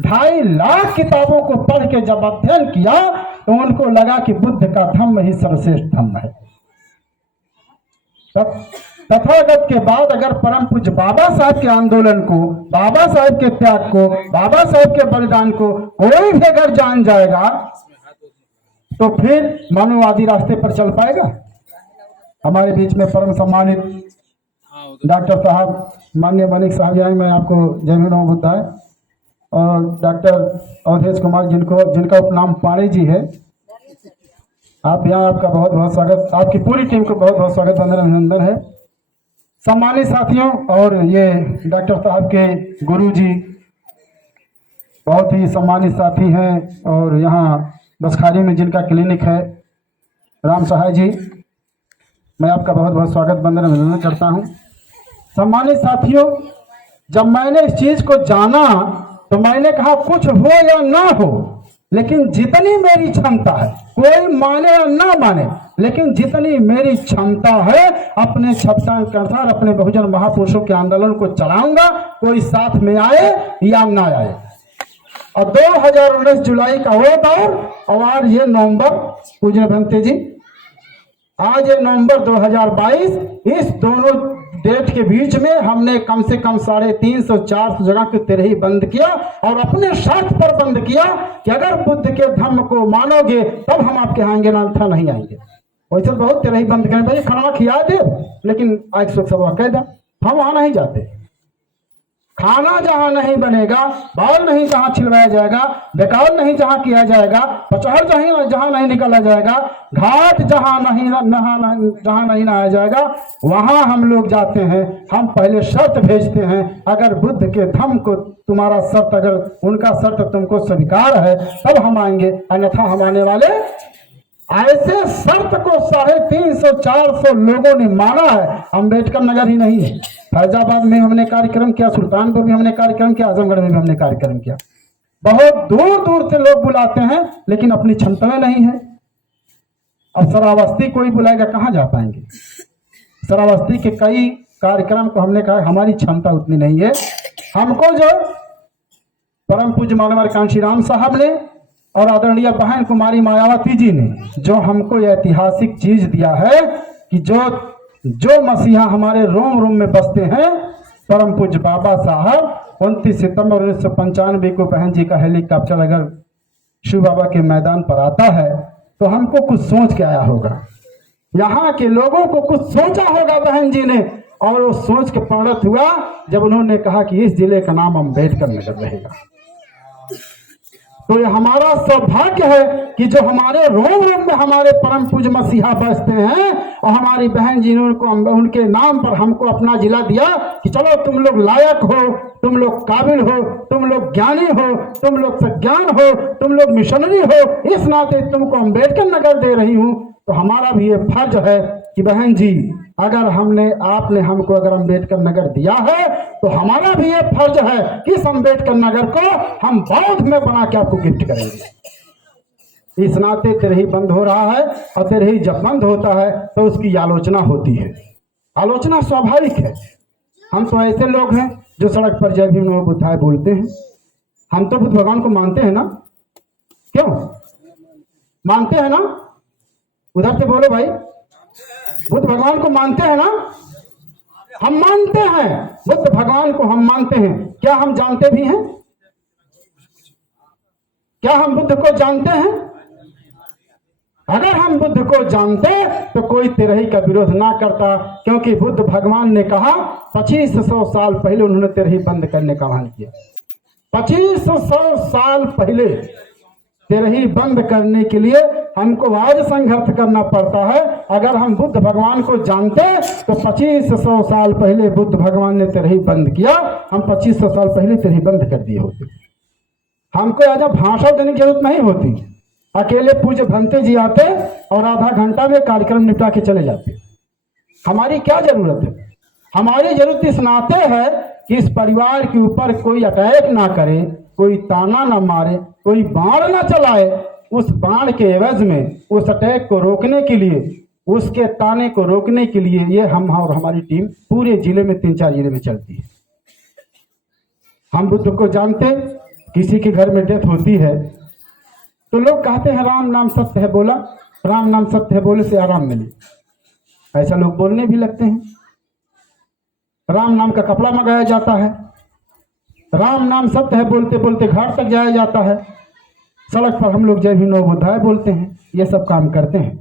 2.5 लाख किताबों को पढ़ के जब अध्ययन किया तो उनको लगा कि बुद्ध का धम्म ही सर्वश्रेष्ठ धम्म है। तथागत के बाद अगर परम पूज्य बाबा साहब के आंदोलन को, बाबा साहब के त्याग को, बाबा साहब के बलिदान को कोई भी अगर जान जाएगा तो फिर मानववादी रास्ते पर चल पाएगा। हमारे बीच में परम सम्मानित डॉक्टर साहब, माननीय मलिक साहब आए, मैं आपको जय हिंद नमो बुद्धाय, और डॉक्टर अवधेश कुमार जिनका उपनाम पाणे जी है, आप यहाँ, आपका बहुत बहुत स्वागत, आपकी पूरी टीम को बहुत बहुत स्वागत, वंदन अभिनंदन है। सम्मानित साथियों, और ये डॉक्टर साहब के गुरु जी बहुत ही सम्मानित साथी हैं, और यहाँ बसखारी में जिनका क्लिनिक है, राम सहाय जी, मैं आपका बहुत बहुत स्वागत, वंदन अभिनंदन करता हूँ। सम्मानित साथियों, जब मैंने इस चीज को जाना तो मैंने कहा कुछ हो या ना हो, लेकिन जितनी मेरी क्षमता है, कोई माने या ना माने, लेकिन जितनी मेरी क्षमता है अपने क्षमता के अनुसार अपने बहुजन महापुरुषों के आंदोलन को चलाऊंगा, कोई साथ में आए या ना आए। और 2019 जुलाई का वो दौर, और आज ये नवंबर, पूज्य भंते जी, आज ये नवंबर 2022, इस दोनों डेट के बीच में हमने कम से कम 350-400 जगह की तिरही बंद किया, और अपने शर्त पर बंद किया कि अगर बुद्ध के धम्म को मानोगे तब हम आपके यहाँ आएंगे, अन्यथा नहीं आएंगे। वैसे बहुत तिरही बंद करें, भाई खाना खिला दे, लेकिन आज सुख सब कह दे, हम वहां नहीं जाते। खाना जहां नहीं बनेगा, बाल नहीं जहां छिलवाया जाएगा, बेकार नहीं जहां किया जाएगा, पचहर जहां नहीं निकाला जाएगा, घाट जहां नहीं नहाया जाएगा, वहां हम लोग जाते हैं। हम पहले शर्त भेजते हैं, अगर बुद्ध के धम्म को तुम्हारा शर्त, अगर उनका शर्त तुमको स्वीकार है तब हम आएंगे, अन्यथा हम आने वाले। ऐसे शर्त को 350-400 लोगों ने माना है। अम्बेडकर नगर ही नहीं है, फैजाबाद में हमने कार्यक्रम किया, सुल्तानपुर में हमने कार्यक्रम किया, आजमगढ़ में भी हमने कार्यक्रम किया। बहुत दूर दूर से लोग बुलाते हैं, लेकिन अपनी क्षमता में नहीं है। अब शरावस्ती कोई बुलाएगा, कहाँ जा पाएंगे? शरावस्ती के कई कार्यक्रम को हमने कहा हमारी क्षमता उतनी नहीं है। हमको जो परम पूज्य मानवर कांशी राम साहब ने और आदरणीय बहन कुमारी मायावती जी ने जो हमको यह ऐतिहासिक चीज दिया है कि जो मसीहा हमारे रोम रोम में बसते हैं, परम पूज्य बाबा साहब 29 सितंबर 1995 को बहन जी का हेलीकॉप्टर अगर शिव बाबा के मैदान पर आता है तो हमको कुछ सोच के आया होगा, यहाँ के लोगों को कुछ सोचा होगा बहन जी ने, और वो सोच के परिणत हुआ जब उन्होंने कहा कि इस जिले का नाम अम्बेडकर नगर रहेगा। तो ये हमारा सौभाग्य है कि जो हमारे रोम रोम में हमारे परम पूज्य मसीहा बसते हैं, और हमारी बहन जी ने उनके नाम पर हमको अपना जिला दिया कि चलो तुम लोग लायक हो, तुम लोग काबिल हो, तुम लोग ज्ञानी हो, तुम लोग सज्ञान हो, तुम लोग मिशनरी हो, इस नाते तुमको अम्बेडकर नगर दे रही हूँ। तो हमारा भी ये फर्ज है कि बहन जी, अगर आपने हमको अगर अम्बेडकर नगर दिया है तो हमारा भी ये फर्ज है कि इस अम्बेडकर नगर को हम बौद्ध में बना के आपको गिफ्ट करेंगे। इस नाते तिरही बंद हो रहा है, और तिरही जब बंद होता है तो उसकी आलोचना होती है। आलोचना स्वाभाविक है। हम तो ऐसे लोग हैं जो सड़क पर जय भीम नमो बुद्धाय बोलते हैं। हम तो बुद्ध भगवान को मानते हैं ना, क्यों मानते हैं ना? उधर से बोलो भाई, बुद्ध भगवान को मानते हैं ना? हम मानते हैं, बुद्ध भगवान को हम मानते हैं। क्या हम जानते भी हैं? क्या हम बुद्ध को जानते हैं? अगर हम बुद्ध को जानते तो कोई तिरही का विरोध ना करता, क्योंकि बुद्ध भगवान ने कहा 2500 साल पहले उन्होंने तिरही बंद करने का आह्वान किया। 2500 साल पहले तिरही बंद करने के लिए हमको आज संघर्ष करना पड़ता है। अगर हम बुद्ध भगवान को जानते तो 2500 साल पहले बुद्ध भगवान ने तिरही बंद किया, हम 2500 साल पहले तिरही बंद कर दिए होते। हमको आज भाषण देने की जरूरत नहीं होती, अकेले पूज्य भंते जी आते और आधा घंटा में कार्यक्रम निपटा के चले जाते। हमारी क्या जरूरत है? हमारी जरूरत इस नाते है कि इस परिवार के ऊपर कोई अटैक ना करे, कोई ताना ना मारे, कोई बाण ना चलाए। उस बाण के एवज में, उस अटैक को रोकने के लिए, उसके ताने को रोकने के लिए ये हम और हमारी टीम पूरे जिले में 3-4 जिले में चलती है। हम बुद्ध को जानते, किसी के घर में डेथ होती है तो लोग कहते हैं राम नाम सत्य है बोला, राम नाम सत्य है बोले से आराम मिले। ऐसा लोग बोलने भी लगते हैं। राम नाम का कपड़ा मंगाया जाता है, राम नाम सत्य है बोलते बोलते घाट तक जाया जाता है, सड़क पर हम लोग जय भीम नमो बुद्धाय बोलते हैं, ये सब काम करते हैं।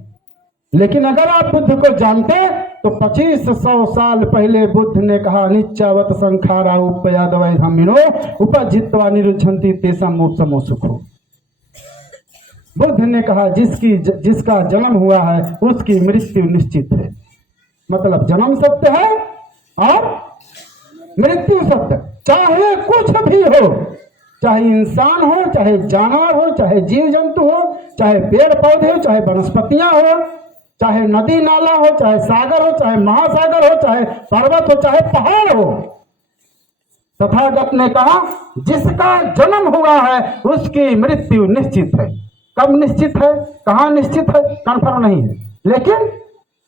लेकिन अगर आप बुद्ध को जानते तो 2500 साल पहले बुद्ध ने कहा नित्यावत संखारा उपयादवै धम्मिनो उपजित्वा निरुद्धन्ति तेषां मोक्षमो सुखो। बुद्ध ने कहा जिसका जन्म हुआ है उसकी मृत्यु निश्चित है। मतलब जन्म सत्य है और मृत्यु सत्य, चाहे कुछ भी हो, चाहे इंसान हो, चाहे जानवर हो, चाहे जीव जंतु हो, चाहे पेड़ पौधे हो, चाहे वनस्पतियां हो, चाहे नदी नाला हो, चाहे सागर हो, चाहे महासागर हो, चाहे पर्वत हो, चाहे पहाड़ हो। तथागत ने कहा जिसका जन्म हुआ है उसकी मृत्यु निश्चित है। कब निश्चित है, कहाँ निश्चित है, कन्फर्म नहीं है, लेकिन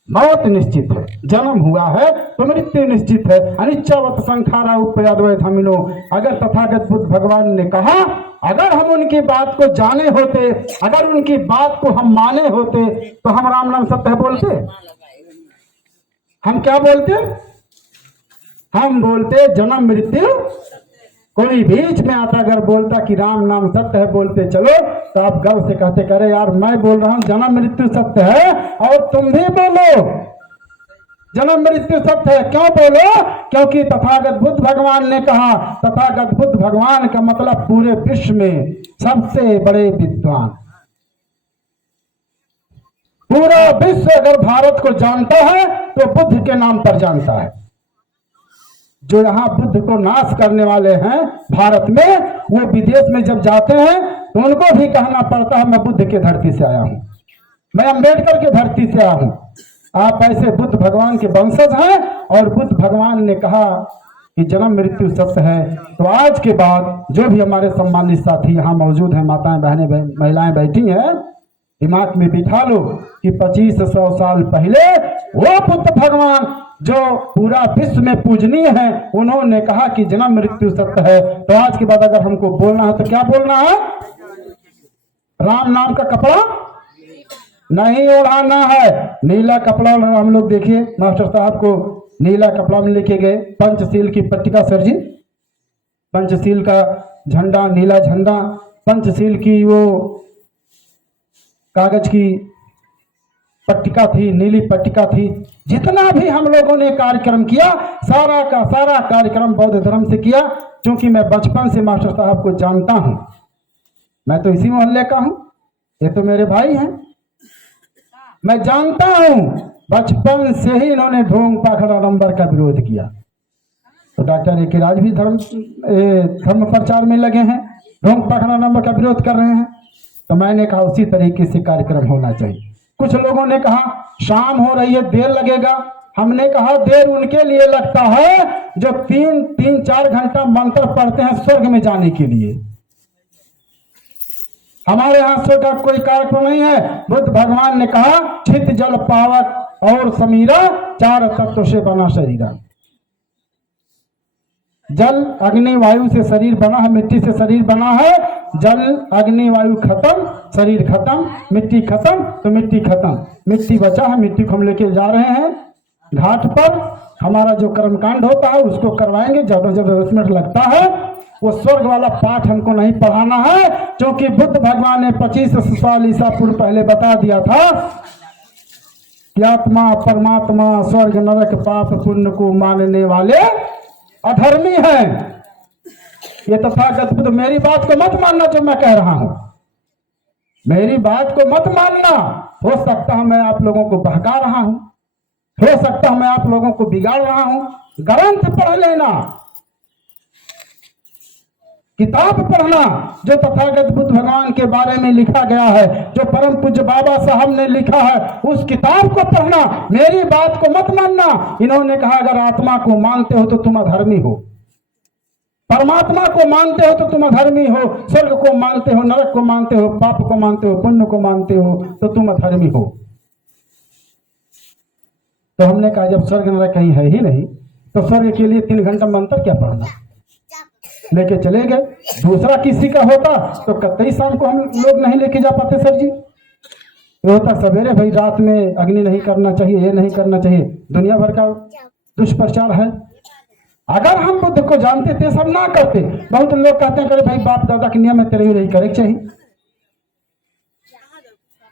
मौत निश्चित है। जन्म हुआ है तो मृत्यु निश्चित है। अनिच्चावत संखारा उपयादवै धम्मिनो। अगर तथागत बुद्ध भगवान ने कहा, अगर हम उनकी बात को जाने होते, अगर उनकी बात को हम माने होते तो हम राम नाम सत्य बोलते। हम क्या बोलते? हम बोलते जन्म मृत्यु। कोई बीच में आता अगर बोलता कि राम नाम सत्य है बोलते चलो, तो आप गर्व से कहते करे यार मैं बोल रहा हूं जन्म मृत्यु सत्य है और तुम भी बोलो जन्म मृत्यु सत्य है। क्यों बोलो? क्योंकि तथागत बुद्ध भगवान ने कहा। तथागत बुद्ध भगवान का मतलब पूरे विश्व में सबसे बड़े विद्वान। पूरा विश्व अगर भारत को जानता है तो बुद्ध के नाम पर जानता है। जो यहाँ बुद्ध को नाश करने वाले हैं भारत में, वो विदेश में जब जाते हैं तो उनको भी कहना पड़ता है मैं बुद्ध के धरती से आया हूं, मैं अंबेडकर के धरती से आया हूं। आप ऐसे बुद्ध भगवान के वंशज हैं और बुद्ध भगवान ने कहा कि जन्म मृत्यु सत्य है। तो आज के बाद जो भी हमारे सम्मानित साथी यहाँ मौजूद हैं, माताएं बहनें महिलाएं बैठी हैं, दिमाग में बिठा लो कि 2500 साल पहले वो बुद्ध भगवान जो पूरा विश्व में पूजनीय है, उन्होंने कहा कि जन्म मृत्यु सत्य है। तो आज के बाद अगर हमको बोलना है तो क्या बोलना है? राम नाम का कपड़ा नहीं ओढ़ाना है। नीला कपड़ा हम लोग देखिए मास्टर साहब को नीला कपड़ा में लेके गए, पंचशील की पट्टिका सर जी, पंचशील का झंडा, नीला झंडा, पंचशील की वो कागज की पट्टिका थी, नीली पट्टिका थी। जितना भी हम लोगों ने कार्यक्रम किया सारा का सारा कार्यक्रम बौद्ध धर्म से किया। क्योंकि मैं बचपन से मास्टर साहब को जानता हूं, मैं तो इसी मोहल्ले का हूं, ये तो मेरे भाई हैं, मैं जानता हूं बचपन से ही इन्होंने ढोंग पाखड़ा नंबर का विरोध किया। तो डॉक्टर ए.के. राज भी धर्म प्रचार में लगे हैं, ढोंग पाखड़ा नंबर का विरोध कर रहे हैं। तो मैंने कहा उसी तरीके से कार्यक्रम होना चाहिए। कुछ लोगों ने कहा शाम हो रही है देर लगेगा, हमने कहा देर उनके लिए लगता है जो 3-4 घंटा मंत्र पढ़ते हैं स्वर्ग में जाने के लिए। हमारे यहाँ स्वर्ग का कोई कार्यक्रम नहीं है। बुद्ध भगवान ने कहा छित जल पावक और समीरा 4 तत्व से बना शरीरा। जल अग्नि वायु से शरीर बना है, मिट्टी से शरीर बना है। जल अग्नि वायु खत्म, शरीर खत्म, मिट्टी खत्म तो मिट्टी खत्म। मिट्टी बचा है, मिट्टी को हम लेके जा रहे हैं घाट पर। हमारा जो कर्मकांड होता है उसको करवाएंगे, ज्यादा से ज्यादा 10 मिनट लगता है। वो स्वर्ग वाला पाठ हमको नहीं पढ़ाना है, क्योंकि बुद्ध भगवान ने 2500 साल ईसा पूर्व पहले बता दिया था कि आत्मा परमात्मा स्वर्ग नरक पाप पुण्य को मानने वाले अधर्मी हैं। ये तथागत बुद्ध, मेरी बात को मत मानना जो मैं कह रहा हूं, मेरी बात को मत मानना। हो सकता है मैं आप लोगों को बहका रहा हूं, हो सकता है मैं आप लोगों को बिगाड़ रहा हूं। ग्रंथ पढ़ लेना, किताब पढ़ना, जो तथागत बुद्ध भगवान के बारे में लिखा गया है, जो परम पूज्य बाबा साहब ने लिखा है, उस किताब को पढ़ना। मेरी बात को मत मानना। इन्होंने कहा अगर आत्मा को मानते हो तो तुम अधर्मी हो, परमात्मा को मानते हो तो तुम अधर्मी हो, स्वर्ग को मानते हो, नरक को मानते हो, पाप को मानते हो, पुण्य को मानते हो तो तुम अधर्मी हो। तो हमने कहा जब स्वर्ग नरक कहीं है ही नहीं तो स्वर्ग के लिए 3 घंटा मंत्र क्या पढ़ना। लेके चले गए। दूसरा किसी का होता तो कतई शाम को हम लोग नहीं लेके जा पाते सर जी। ये होता सवेरे, भाई रात में अग्नि नहीं करना चाहिए, ये नहीं करना चाहिए, दुनिया भर का दुष्प्रचार है। अगर हम बुद्ध को जानते थे सब ना करते। बहुत लोग कहते हैं करे भाई बाप दादा के नियम में तेरे ही करे चाहिए।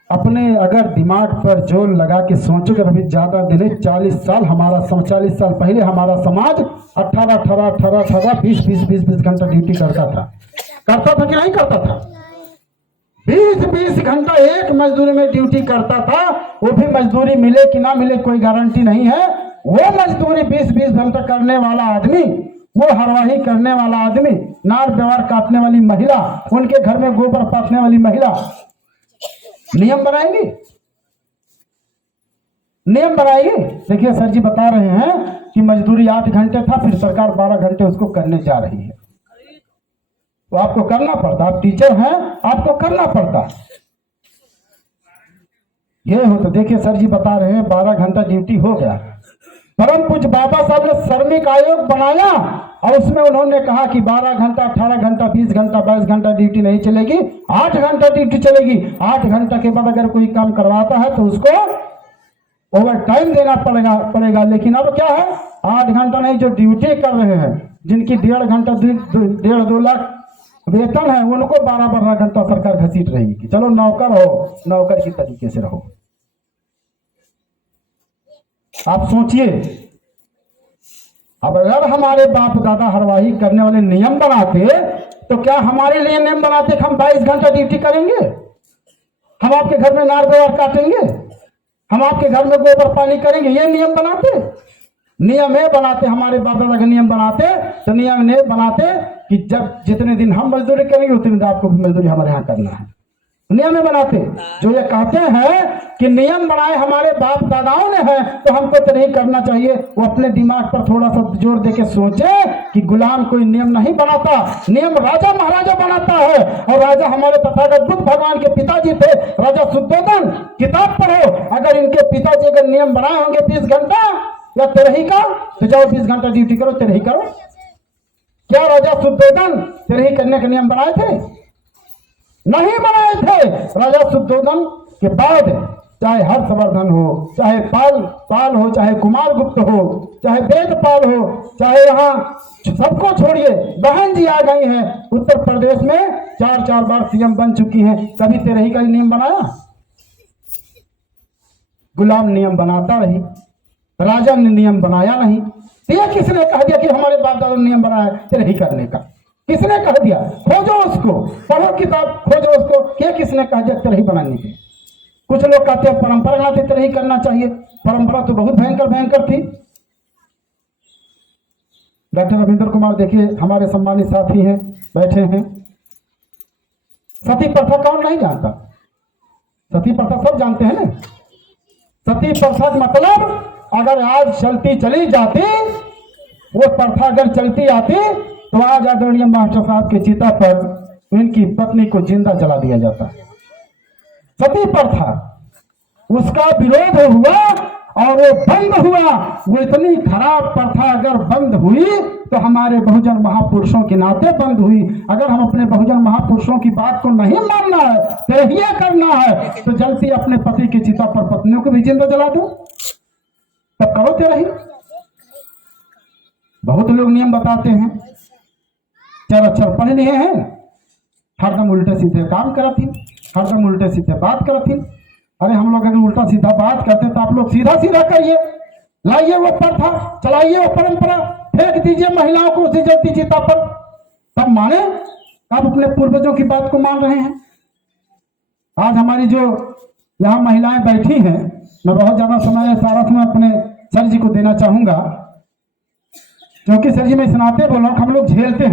अपने अगर दिमाग पर जोर लगा के सोचोगे अभी ज्यादा दिन 40 साल हमारा 40 साल पहले हमारा समाज 18 20 घंटा ड्यूटी करता था कि नहीं करता था? 20 घंटा एक मजदूरी में ड्यूटी करता था। वो भी मजदूरी मिले कि ना मिले कोई गारंटी नहीं है। वो मजदूरी 20 घंटा करने वाला आदमी, वो हरवाही करने वाला आदमी, नार व्यवहार काटने वाली महिला, उनके घर में गोबर पाथने वाली महिला नियम बनाएंगे? नियम बनाएंगे? देखिए सर जी बता रहे हैं कि मजदूरी 8 घंटे था, फिर सरकार 12 घंटे उसको करने जा रही है। तो आपको करना पड़ता, आप टीचर हैं, आपको करना पड़ता। ये हो तो देखिए सर जी बता रहे हैं 12 घंटा ड्यूटी हो गया। परम पूज्य बाबा साहब ने श्रमिक आयोग बनाया और उसमें उन्होंने कहा कि 12 घंटा 18 घंटा 20 घंटा 22 घंटा ड्यूटी नहीं चलेगी, 8 घंटा ड्यूटी चलेगी। 8 घंटा के बाद अगर कोई काम करवाता है तो उसको ओवर टाइम देना पड़ेगा। लेकिन अब क्या है, 8 घंटा नहीं, जो ड्यूटी कर रहे हैं जिनकी 1.5 घंटा 1.5-2 लाख वेतन है, उनको 12 घंटा सरकार घसीट रही कि चलो नौकर हो, नौकर की तरीके से रहो। आप सोचिए, अब अगर हमारे बाप दादा हरवाही करने वाले नियम बनाते तो क्या हमारे लिए नियम बनाते कि हम 22 घंटा ड्यूटी करेंगे? हम आपके घर में नार व्यवहार काटेंगे? हम आपके घर में गोबर पानी करेंगे? ये नियम बनाते? नियम ये बनाते, हमारे बाप दादा के नियम बनाते तो नियम ये बनाते कि जब जितने दिन हम मजदूरी करेंगे उतने दिन आपको भी मजदूरी हमारे यहाँ करना है। नियम में बनाते। जो ये कहते हैं कि नियम बनाए हमारे बाप दादाओं ने है तो हमको तो नहीं करना चाहिए, वो अपने दिमाग पर थोड़ा सा जोर देके सोचे कि गुलाम कोई नियम नहीं बनाता, नियम राजा महाराजा बनाता है। और राजा हमारे तथागत बुद्ध भगवान के पिताजी थे, राजा शुद्धोधन। किताब पढ़ो, अगर इनके पिताजी अगर नियम बनाए होंगे 30 घंटा या 13 का, तो जाओ 20 घंटा ड्यूटी करो, 13 करो। क्या राजा शुद्धोधन 13 करने के नियम बनाए थे? नहीं बनाए थे। राजा शुद्धोधन के बाद चाहे हर्षवर्धन हो, चाहे पाल हो, चाहे कुमार गुप्त हो, चाहे वेदपाल हो, चाहे यहाँ सबको छोड़िए, बहन जी आ गई हैं उत्तर प्रदेश में 4 बार सीएम बन चुकी हैं, कभी 13 का नियम बनाया? गुलाम नियम बनाता रही, राजा ने नियम बनाया नहीं। ये किसने कह दिया कि हमारे बाप दादा ने नियम बनाया 13 करने का? किसने कह दिया? खोजो उसको, पढ़ो किताब, खोजो उसको, क्या किसने कह दिया 13 बनाने के? कुछ लोग कहते हैं परंपरा बनाते 13 करना चाहिए। परंपरा तो बहुत भयंकर थी। डॉक्टर रविंद्र कुमार देखिए हमारे सम्मानित साथी हैं, बैठे हैं। सती प्रथा कौन नहीं जानता? सती प्रथा सब जानते हैं ना। सती प्रथा मतलब अगर आज चलती चली जाती, वो प्रथा अगर चलती आती तो आज आदरणीय मास्टर साहब के चिता पर इनकी पत्नी को जिंदा जला दिया जाता। सती प्रथा, उसका विरोध हुआ और वो बंद हुआ। वो इतनी खराब प्रथा अगर बंद हुई तो हमारे बहुजन महापुरुषों के नाते बंद हुई। अगर हम अपने बहुजन महापुरुषों की बात को नहीं मानना है, तेरहिया करना है, तो जल्दी अपने पति की चिता पर पत्नियों को भी जिंदा जला दो, तब करो तेरही। बहुत लोग नियम बताते हैं, 4 अक्षर पढ़ लिए हैं, हरदम उल्टे सीधे काम करती, हरदम उल्टे सीधे बात करती। अरे हम लोग अगर उल्टा सीधा बात करते तो आप लोग सीधा सीधा करिए, लाइए वो प्रथा, चलाइए वो परंपरा, फेंक दीजिए महिलाओं को उसी जलती चिता पर, तब माने आप अपने पूर्वजों की बात को मान रहे हैं। आज हमारी जो यहाँ महिलाएं बैठी हैं, मैं बहुत ज्यादा समय सारा समय अपने सर जी को देना चाहूंगा, क्योंकि सर जी मैं सुनाते बोल रहा हूँ, हम लोग झेलते हैं।